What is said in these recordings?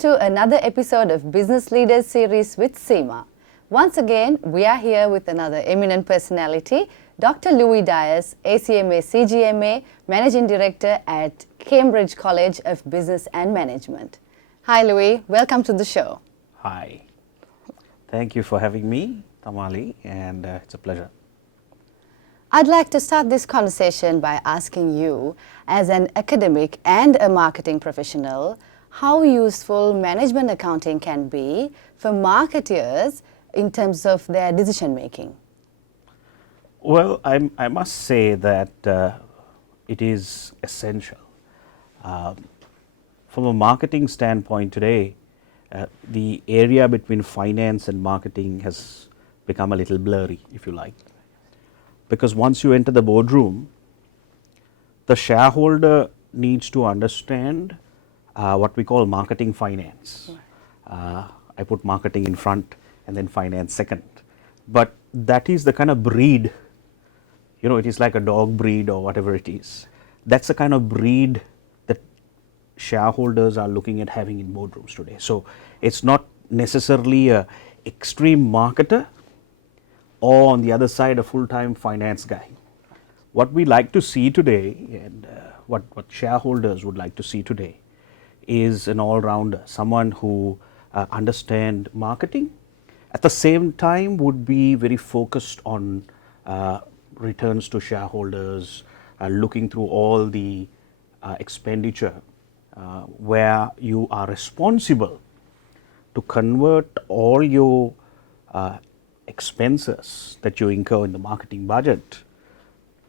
to another episode of Business Leaders Series with CIMA. Once again, we are here with another eminent personality, Dr. Lewie Diasz, ACMA CGMA, Managing Director at Cambridge College of Business and Management. Hi Lewie, welcome to the show. Hi. Thank you for having me, Tamali, and it's a pleasure. I'd like to start this conversation by asking you, as an academic and a marketing professional, how useful management accounting can be for marketers in terms of their decision making. Well, I must say that it is essential. From a marketing standpoint today, the area between finance and marketing has become a little blurry, if you like. Because once you enter the boardroom, the shareholder needs to understand what we call marketing finance. I put marketing in front and then finance second. But that is the kind of breed, it is like a dog breed or whatever it is. That's the kind of breed that shareholders are looking at having in boardrooms today. So it's not necessarily a extreme marketer or on the other side a full-time finance guy. What we like to see today and what shareholders would like to see today is an all-rounder, someone who understands marketing, at the same time would be very focused on returns to shareholders, looking through all the expenditure where you are responsible to convert all your expenses that you incur in the marketing budget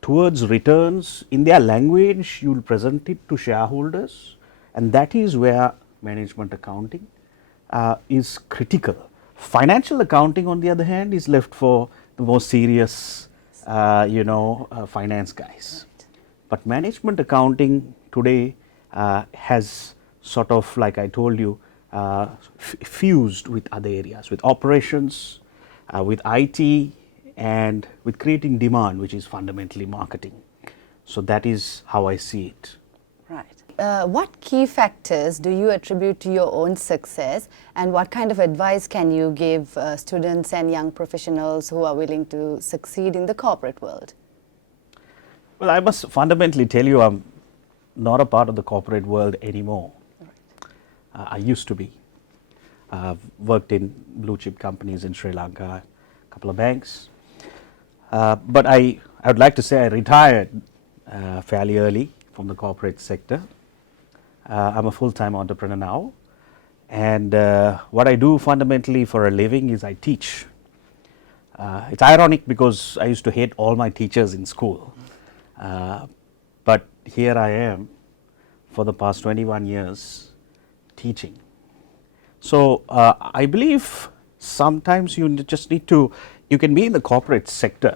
towards returns. In their language, you will present it to shareholders, and that is where management accounting is critical. Financial accounting, on the other hand, is left for the more serious, finance guys. But management accounting today has sort of, like I told you, fused with other areas, with operations, with IT, and with creating demand, which is fundamentally marketing. So that is how I see it. Right. What key factors do you attribute to your own success, and what kind of advice can you give students and young professionals who are willing to succeed in the corporate world? Well, I must fundamentally tell you, I'm not a part of the corporate world anymore. Right. I used to be. I've worked in blue chip companies in Sri Lanka, a couple of banks. But I would like to say I retired fairly early from the corporate sector. I'm a full-time entrepreneur now, and what I do fundamentally for a living is I teach. It's ironic because I used to hate all my teachers in school, but here I am for the past 21 years teaching. So I believe sometimes you just need to, you can be in the corporate sector,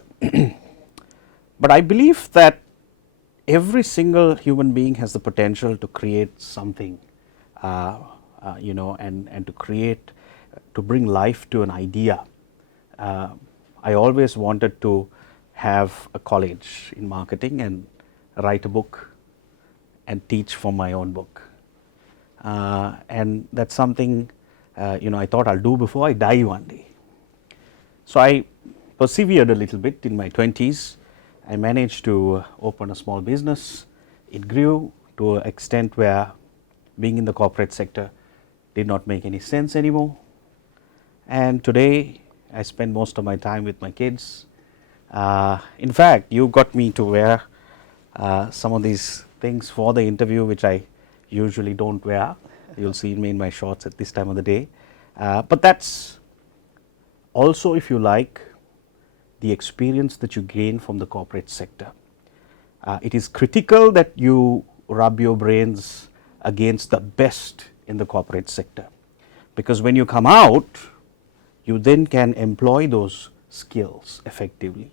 but I believe that every single human being has the potential to create something, and to create, to bring life to an idea. I always wanted to have a college in marketing and write a book and teach from my own book. And that's something, I thought I'll do before I die one day. So I persevered a little bit in my 20s. I managed to open a small business. It grew to an extent where being in the corporate sector did not make any sense anymore. And today I spend most of my time with my kids. In fact, you got me to wear some of these things for the interview, which I usually don't wear. You'll see me in my shorts at this time of the day. But that's also, if you like, the experience that you gain from the corporate sector. It is critical that you rub your brains against the best in the corporate sector, because when you come out, you then can employ those skills effectively.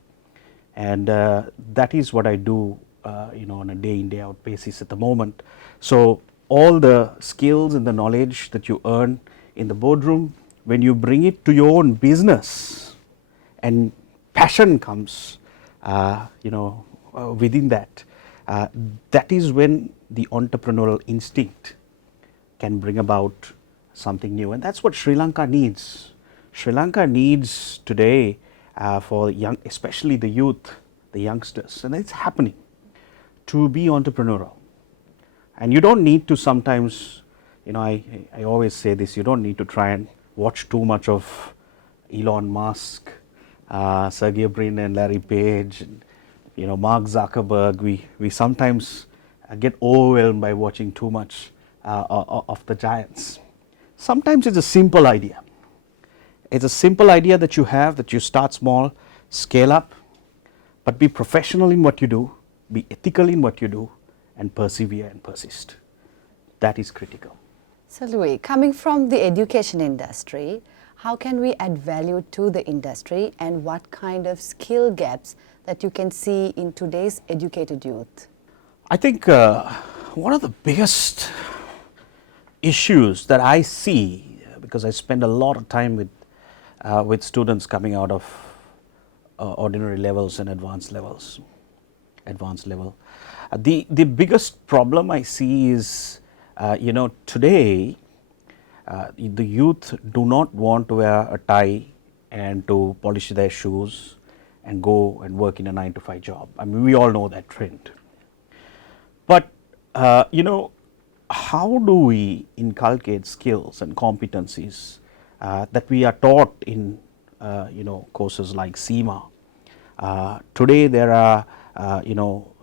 And that is what I do on a day in, day out basis at the moment. So all the skills and the knowledge that you earn in the boardroom, when you bring it to your own business and passion comes within that, that is when the entrepreneurial instinct can bring about something new, and that's what Sri Lanka needs. Sri Lanka needs today for young, especially the youth, the youngsters, and it's happening, to be entrepreneurial. And you don't need to sometimes, I always say this, you don't need to try and watch too much of Elon Musk, Sergey Brin and Larry Page, and, Mark Zuckerberg. We sometimes get overwhelmed by watching too much of the giants. Sometimes it's a simple idea. It's a simple idea that you have, that you start small, scale up, but be professional in what you do, be ethical in what you do, and persevere and persist. That is critical. So Lewie, coming from the education industry, how can we add value to the industry, and what kind of skill gaps that you can see in today's educated youth? I think one of the biggest issues that I see, because I spend a lot of time with students coming out of ordinary levels and advanced level, the biggest problem I see is, today the youth do not want to wear a tie and to polish their shoes and go and work in a 9-to-5 job. I mean, we all know that trend. But, how do we inculcate skills and competencies that we are taught in, courses like CIMA? Today there are,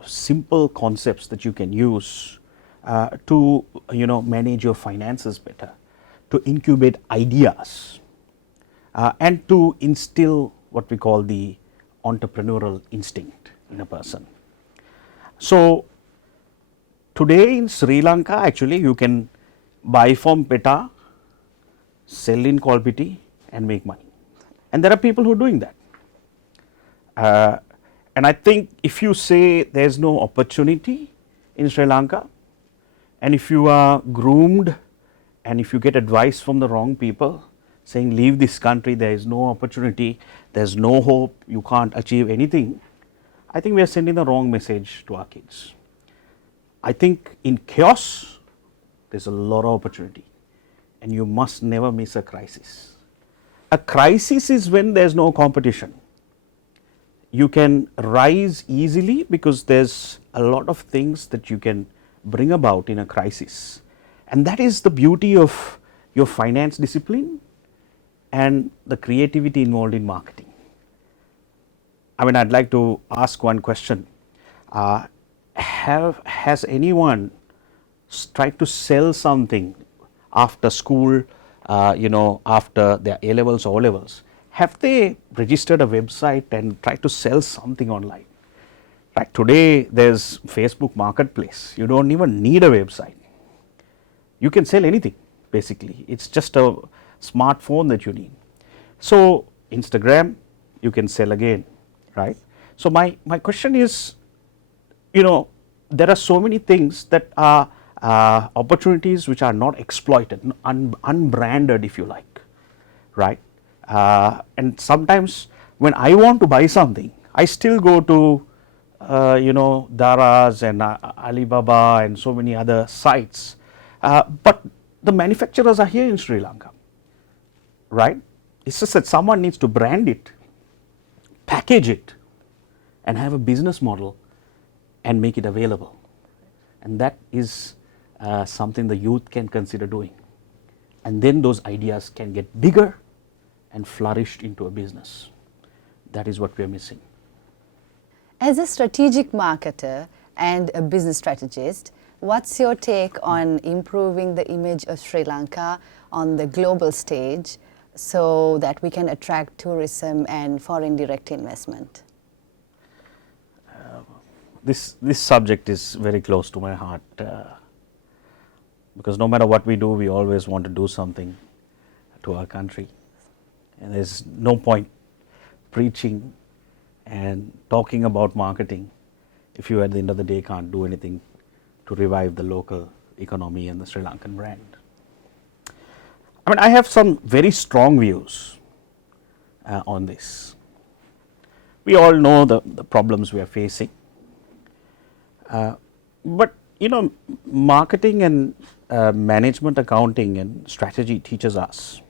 simple concepts that you can use to, manage your finances better, to incubate ideas, and to instill what we call the entrepreneurial instinct in a person. So, today in Sri Lanka, actually you can buy from PETA, sell in Kolpiti and make money. And there are people who are doing that. And I think if you say there is no opportunity in Sri Lanka, and if you are groomed and if you get advice from the wrong people saying leave this country, there is no opportunity, there is no hope, you can't achieve anything, I think we are sending the wrong message to our kids. I think in chaos, there is a lot of opportunity, and you must never miss a crisis. A crisis is when there is no competition. You can rise easily because there is a lot of things that you can bring about in a crisis, and that is the beauty of your finance discipline and the creativity involved in marketing. I mean, I'd like to ask one question. Has anyone tried to sell something after school, after their A levels or O levels? Have they registered a website and tried to sell something online? Right, today there's Facebook Marketplace. You don't even need a website. You can sell anything, basically. It's just a smartphone that you need. So Instagram, you can sell again, right? So my question is, there are so many things that are opportunities which are not exploited, unbranded, if you like, right? And sometimes when I want to buy something, I still go to Daraz and Alibaba and so many other sites, but the manufacturers are here in Sri Lanka, right? It's just that someone needs to brand it, package it, and have a business model and make it available. And that is something the youth can consider doing. And then those ideas can get bigger and flourished into a business. That is what we are missing. As a strategic marketer and a business strategist, what's your take on improving the image of Sri Lanka on the global stage so that we can attract tourism and foreign direct investment? This subject is very close to my heart because no matter what we do, we always want to do something to our country. And there's no point preaching and talking about marketing if you at the end of the day can't do anything to revive the local economy and the Sri Lankan brand. I mean, I have some very strong views on this. We all know the problems we are facing. But marketing and management accounting and strategy teaches us,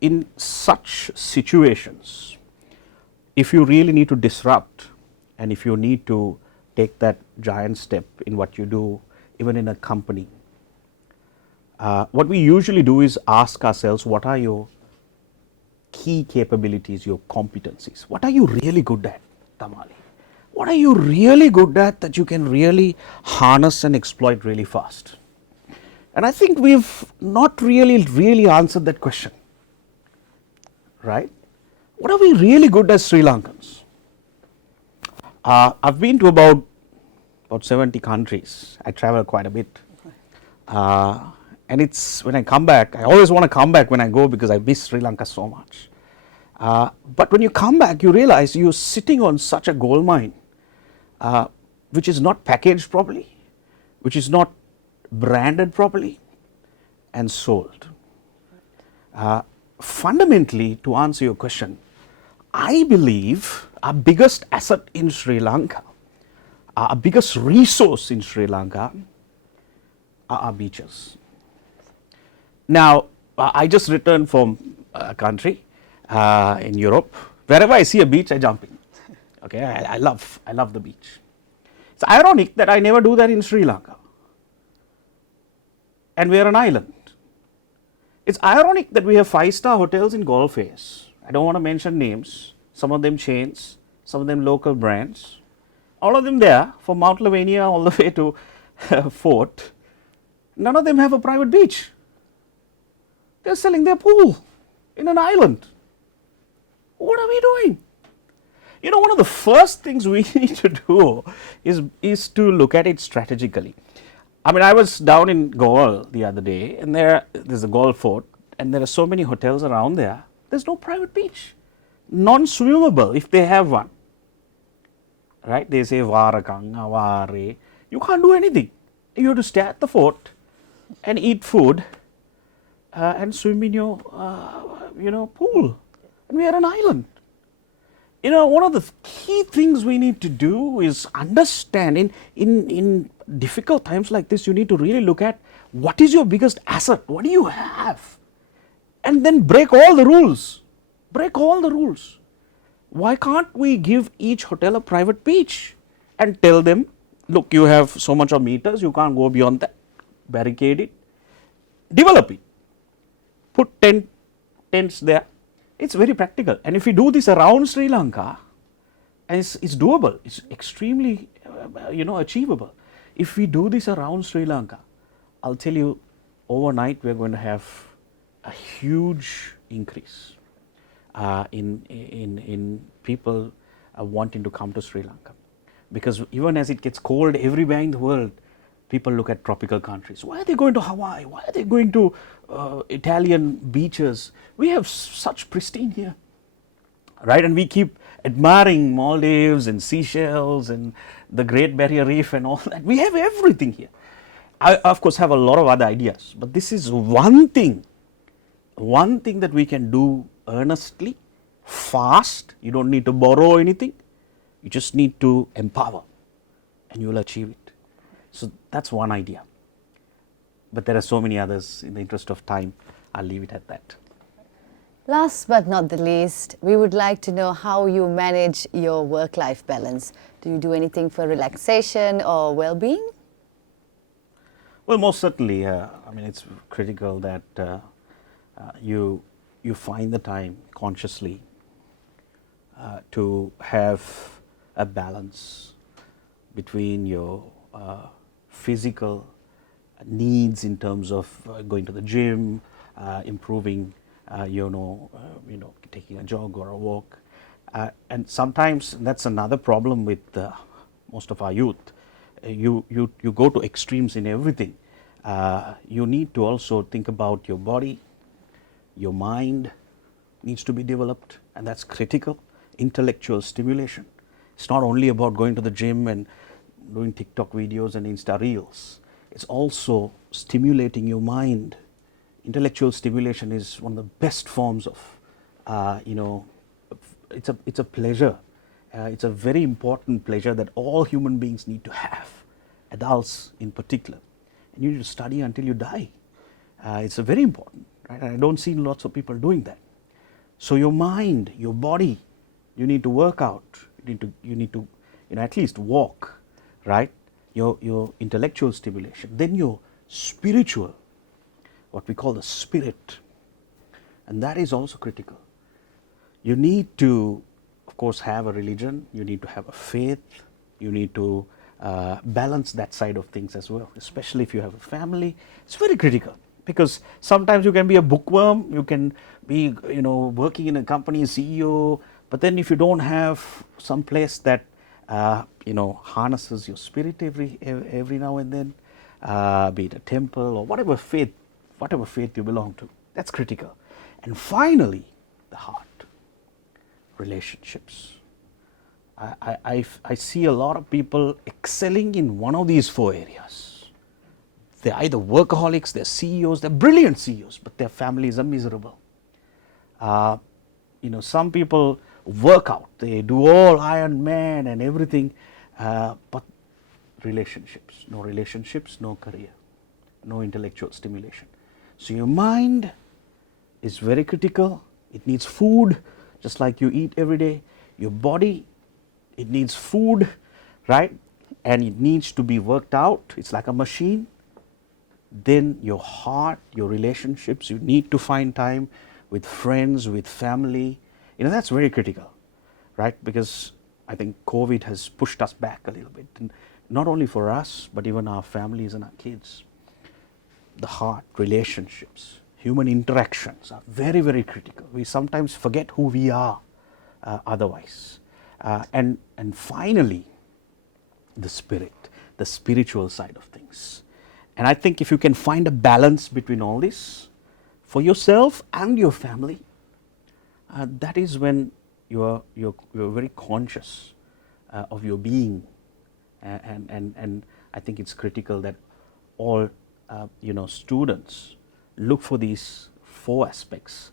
in such situations, if you really need to disrupt and if you need to take that giant step in what you do, even in a company, what we usually do is ask ourselves, what are your key capabilities, your competencies? What are you really good at, Tamali? What are you really good at that you can really harness and exploit really fast? And I think we've not really answered that question, right? What are we really good as Sri Lankans? I've been to about 70 countries. I travel quite a bit. And it's when I come back, I always want to come back when I go because I miss Sri Lanka so much. But when you come back, you realize you're sitting on such a gold mine, which is not packaged properly, which is not branded properly and sold. Fundamentally, to answer your question, I believe our biggest asset in Sri Lanka, our biggest resource in Sri Lanka are our beaches. Now, I just returned from a country in Europe. Wherever I see a beach, I jump in. Okay, I love the beach. It's ironic that I never do that in Sri Lanka. And we are an island. It's ironic that we have 5-star hotels in Gulf Ace. I don't want to mention names. Some of them chains, some of them local brands. All of them there, from Mount Lavinia all the way to Fort. None of them have a private beach. They're selling their pool in an island. What are we doing? You know, one of the first things we need to do is to look at it strategically. I mean, I was down in Goa the other day, and there's a Goa fort, and there are so many hotels around there. There's no private beach, non-swimmable if they have one. Right? They say Varakang, Avare. You can't do anything. You have to stay at the fort and eat food and swim in your pool. And we are an island. You know, one of the key things we need to do is understand in difficult times like this, you need to really look at what is your biggest asset, what do you have, and then break all the rules. Break all the rules. Why can't we give each hotel a private beach and tell them, look, you have so much of meters, you can't go beyond that, barricade it, develop it, put tents there. It's very practical, and if we do this around Sri Lanka, and it's doable, it's extremely achievable. If we do this around Sri Lanka, I'll tell you, overnight we're going to have a huge increase in people wanting to come to Sri Lanka, because even as it gets cold everywhere in the world, people look at tropical countries. Why are they going to Hawaii? Why are they going to Italian beaches? We have such pristine here, right? And we keep admiring Maldives and Seychelles and the Great Barrier Reef and all that. We have everything here. I, of course, have a lot of other ideas, but this is one thing that we can do earnestly, fast. You don't need to borrow anything. You just need to empower, and you will achieve it. So that's one idea. But there are so many others. In the interest of time, I'll leave it at that. Last but not the least, we would like to know how you manage your work-life balance. Do you do anything for relaxation or well-being? Well, most certainly. I mean, it's critical that you find the time consciously to have a balance between your physical needs in terms of going to the gym, improving, taking a jog or a walk. And sometimes that's another problem with most of our youth. You go to extremes in everything. You need to also think about your body, your mind needs to be developed, and that's critical. Intellectual stimulation. It's not only about going to the gym and doing TikTok videos and Insta Reels. It's also stimulating your mind. Intellectual stimulation is one of the best forms of, it's a pleasure. It's a very important pleasure that all human beings need to have, adults in particular. and you need to study until you die. It's very important, right? And I don't see lots of people doing that. So your mind, your body, you need to work out. You need to at least walk, right? Your intellectual stimulation, then your spiritual, what we call the spirit, and that is also critical. You need to, of course, have a religion. You need to have a faith. You need to balance that side of things as well, especially if you have a family. It's very critical, because sometimes you can be a bookworm, you can be working in a company, CEO, but then if you don't have some place that harnesses your spirit every now and then, be it a temple or whatever faith you belong to, that's critical. And finally, the heart, relationships. I see a lot of people excelling in one of these 4 areas. They're either workaholics, they're CEOs, they're brilliant CEOs, but their families are miserable. Some people work out, they do all Iron Man and everything, but relationships, no career, no intellectual stimulation. So your mind is very critical. It needs food, just like you eat every day. Your body, it needs food, right? And it needs to be worked out. It's like a machine. Then your heart, your relationships, you need to find time with friends, with family. That's very critical, right? Because I think COVID has pushed us back a little bit. And not only for us, but even our families and our kids. The heart, relationships, human interactions are very, very critical. We sometimes forget who we are otherwise. And finally, the spirit, the spiritual side of things. And I think if you can find a balance between all this for yourself and your family, that is when you're very conscious of your being. And I think it's critical that all students look for these 4 aspects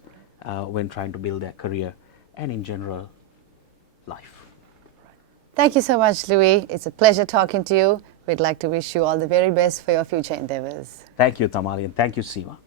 when trying to build their career and in general life. Right. Thank you so much, Lewie. It's a pleasure talking to you. We'd like to wish you all the very best for your future endeavors. Thank you, Tamali, and thank you, CIMA.